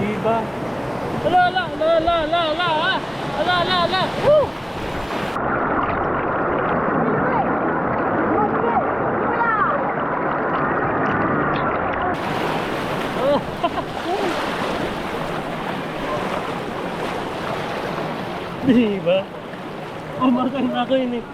Diba? Ala, ala, ala, ala, ala, ala, ala, ala, ala, ala. Woo! Diba? Umakan na ako yun eh.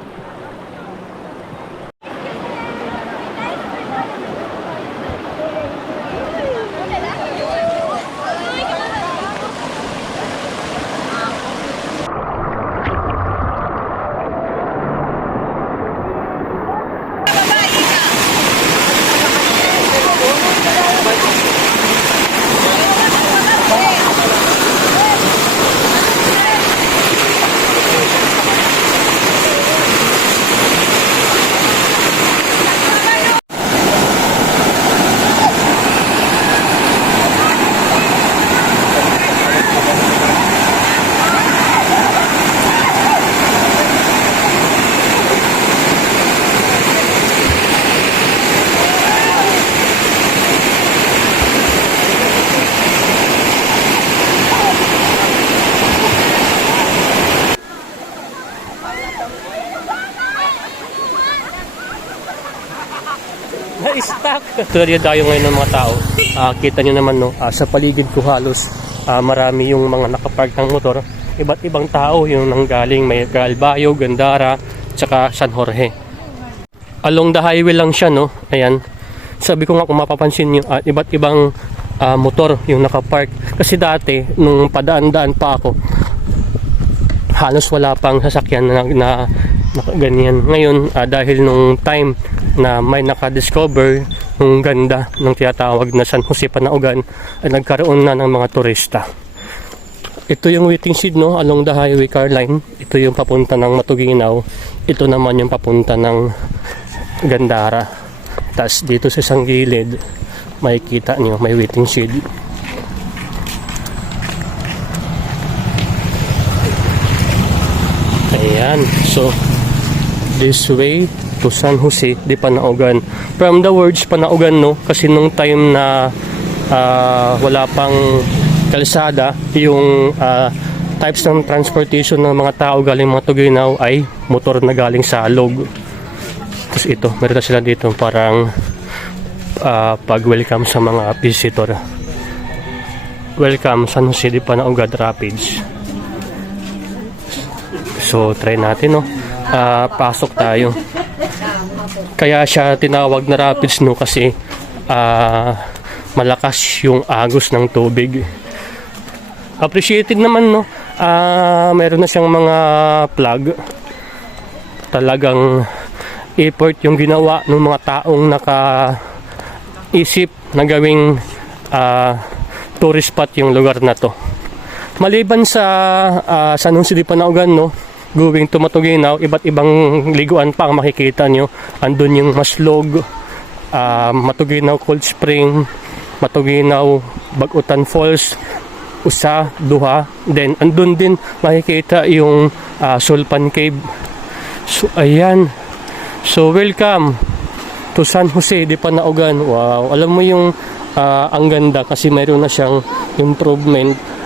Na-stuck. Tulad tayo ngayon ng mga tao. Kita nyo naman no, sa paligid ko halos marami yung mga nakapark ng motor. Iba't ibang tao yung nanggaling. May Galbayo, Gandara, tsaka San Jorge. Along the highway lang siya no. Ayan. Sabi ko nga kung mapapansin nyo, iba't ibang motor yung nakapark. Kasi dati, nung padaan-daan pa ako, halos wala pang sasakyan na ganyan. Ngayon, dahil nung time na may nakadiscover ng ganda ng tinatawag na San Jose Panaugan, ay nagkaroon na ng mga turista. Ito yung waiting shed no, along the highway car line. Ito yung papunta ng Matuginaw. Ito naman yung papunta ng Gandara. Tapos dito sa isang gilid, makikita nyo may waiting shed. Ayan, so this way to San Jose de Panaugan. From the words Panaugan no, kasi nung time na wala pang kalsada, yung types ng transportation ng mga tao galing Matuginaw ay motor na galing sa Alog. Tapos ito, meron na sila dito parang pag-welcome sa mga visitor. Welcome San Jose de Panaugan Rapids. So try natin no. Pasok tayo. Kaya siya tinawag na rapids no kasi malakas yung agos ng tubig. Appreciated naman no. Meron na siyang mga plug. Talagang effort yung ginawa ng mga taong naka-isip na gawing tourist spot yung lugar na to. Maliban sa San Jose de Panaugan no, going to Matuginaw, iba't ibang liguan pa ang makikita nyo. Andun yung Maslog, Matuginaw Cold Spring, Matuginaw Bagutan Falls, Usa, Duha. Then andun din makikita yung Sulpan Cave. So ayan. So welcome to San Jose de Panaugan. Wow, alam mo yung ang ganda kasi mayroon na siyang improvement.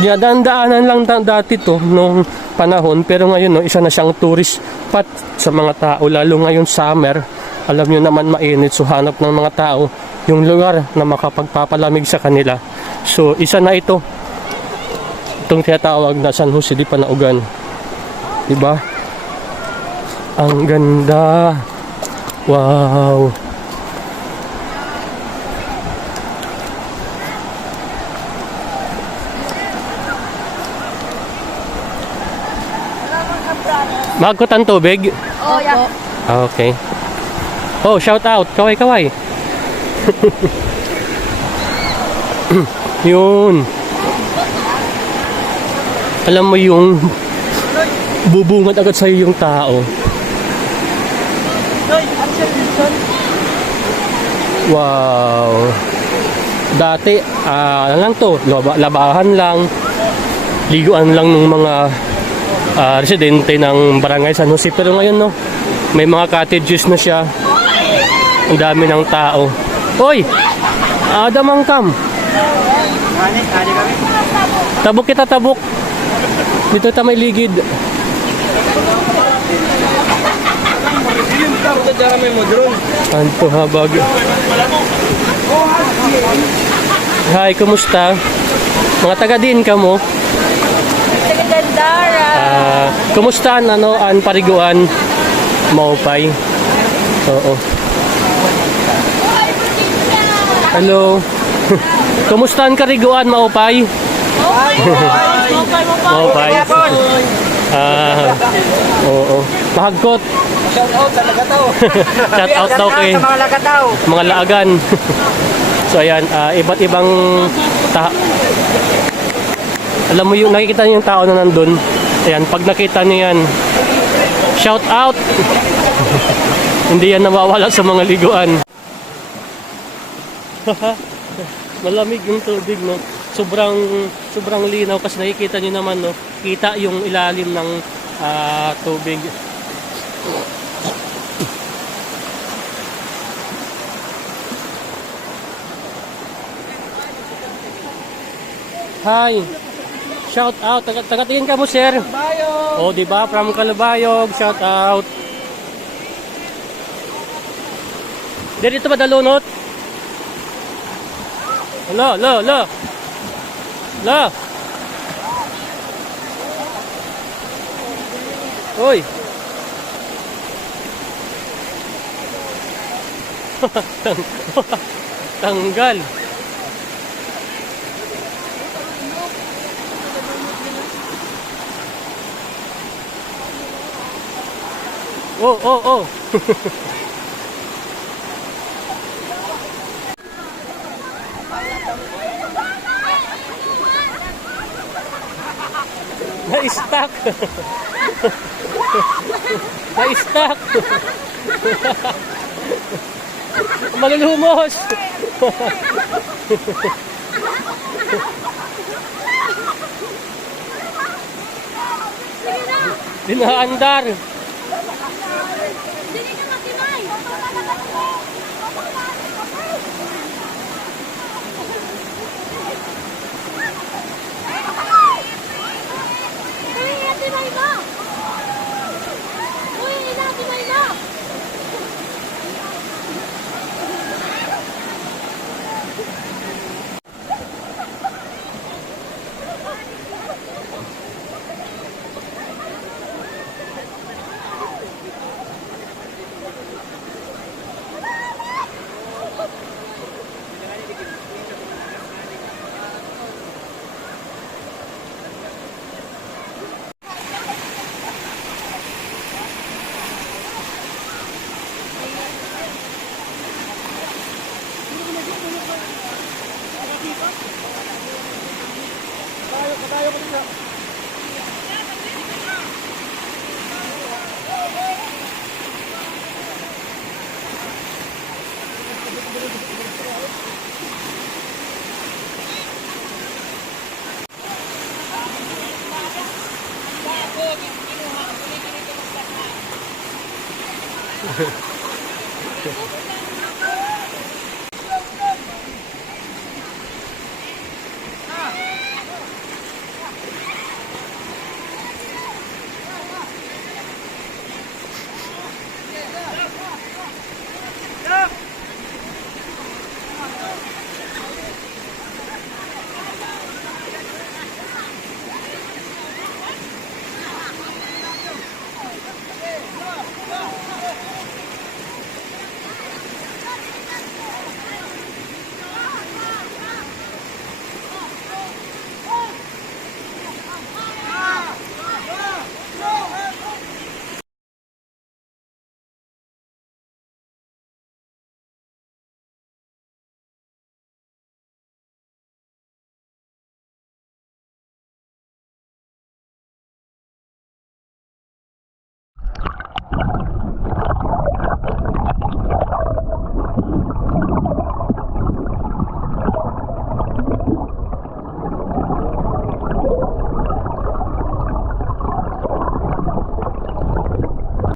Daan-daanan lang dati to nung panahon, pero ngayon no, isa na siyang tourist spot sa mga tao, lalo ngayon summer. Alam nyo naman mainit, so hanap ng mga tao yung lugar na makapagpapalamig sa kanila. So isa na ito, itong tinatawag na San Jose de Panaugan. Diba? Ang ganda. Wow. Magot ang tubig? Oh, yeah. Okay. Oh, shout out. Kaway. Yun. Alam mo yung bubungad agad sa'yo yung tao. Wow. Dati, ano lang to, labahan lang, liguan lang ng mga residente ng Barangay San Jose. Pero ngayon no, may mga cottages na siya. Ang dami ng tao. Hoy! Adam Angkam! Tabok kita, tabok. Dito ta may ligid. Anto habag. Hi, kumusta? Mga taga din ka mo? Taga Gandara. Kumusta an pariguan? Maupay. Oo. Hello. Kumusta ang kariguan, Maupay? Maupay. Oo. Mahagkot. Shout out sa Lagataw. Shout out daw kay Sa mga Lagataw. mga laagan. So ayan, iba't ibang alam mo yung nakikita niyo yung tao na nandun. Ayan, pag nakita niyo yan, shout out. Hindi yan nawawala sa mga liguan. Malamig yung tubig, no. Sobrang linaw kasi nakikita niyo naman, no. Kita yung ilalim ng tubig. Hi. Shout out. Taga-tingin ka mo, sir. Bayog. Oh, di ba? From Calabayog. Shout out. Dito ba dalunot? La. Oy. Tanggal. Oh. Na-stuck. Na-stuck. Malulumos. Dinaandar.